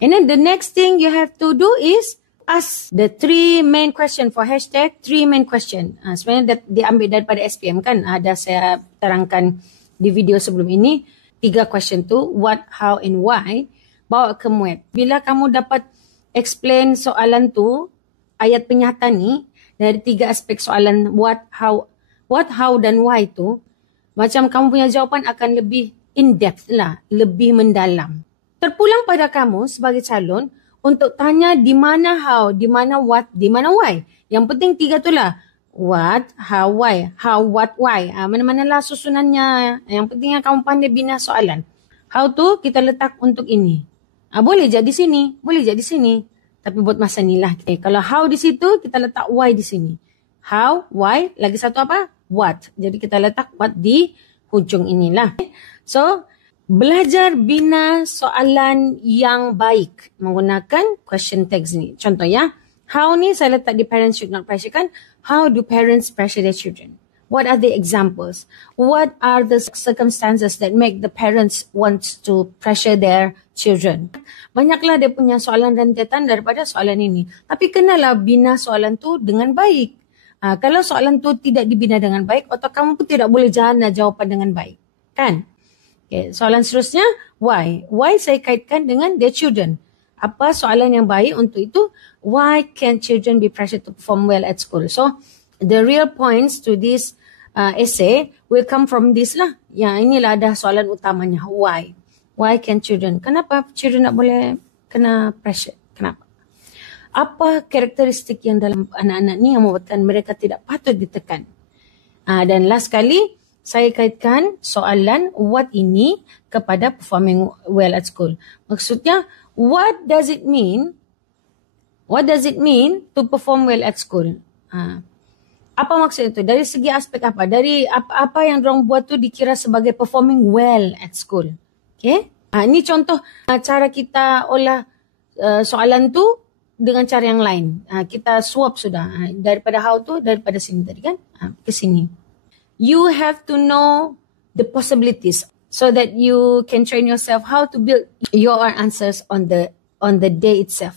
And then the next thing you have to do is ask the 3 main question for hashtag 3 main question. Sebenarnya diambil daripada SPM kan. Ada saya terangkan di video sebelum ini. 3 question tu, what, how and why. Bawa ke MUET. Bila kamu dapat explain soalan tu, ayat penyata ni, dari 3 aspek soalan what, how dan why tu, macam kamu punya jawapan akan lebih in-depth lah, lebih mendalam. Terpulang pada kamu sebagai calon untuk tanya di mana how, di mana what, di mana why. Yang penting 3 tu lah. What, how, why. How, what, why. Mana-mana lah susunannya. Yang pentingnya kamu pandai bina soalan. How tu kita letak untuk ini. Boleh jadi sini, boleh jadi sini. Tapi buat masa ni lah. Kalau how di situ, kita letak why di sini. How, why, lagi satu apa? What. Jadi kita letak what di hujung inilah. So, belajar bina soalan yang baik menggunakan question tags ni. Contoh ya, how ni saya letak di parents should not pressure kan. How do parents pressure their children? What are the examples? What are the circumstances that make the parents want to pressure their children? Banyaklah dia punya soalan rentetan daripada soalan ini. Tapi kenalah bina soalan tu dengan baik. Kalau soalan tu tidak dibina dengan baik, otak kamu pun tidak boleh jana jawapan dengan baik. Kan? Okay, soalan seterusnya, why? Why saya kaitkan dengan their children. Apa soalan yang baik untuk itu? Why can't children be pressured to perform well at school? So, the real points to this essay will come from this lah. Yang inilah ada soalan utamanya. Why? Why can't children? Kenapa children tak boleh kena pressure? Kenapa? Apa karakteristik yang dalam anak-anak ni yang membuatkan mereka tidak patut ditekan? Dan last kali, saya kaitkan soalan what ini kepada performing well at school. Maksudnya, what does it mean? What does it mean to perform well at school? Apa maksud itu? Dari segi aspek apa? Dari apa yang diorang buat tu dikira sebagai performing well at school. Okay? Ini contoh cara kita olah soalan tu dengan cara yang lain. Kita swap sudah. Daripada how tu, daripada sini tadi kan? Ke sini. You have to know the possibilities so that you can train yourself how to build your answers on the day itself.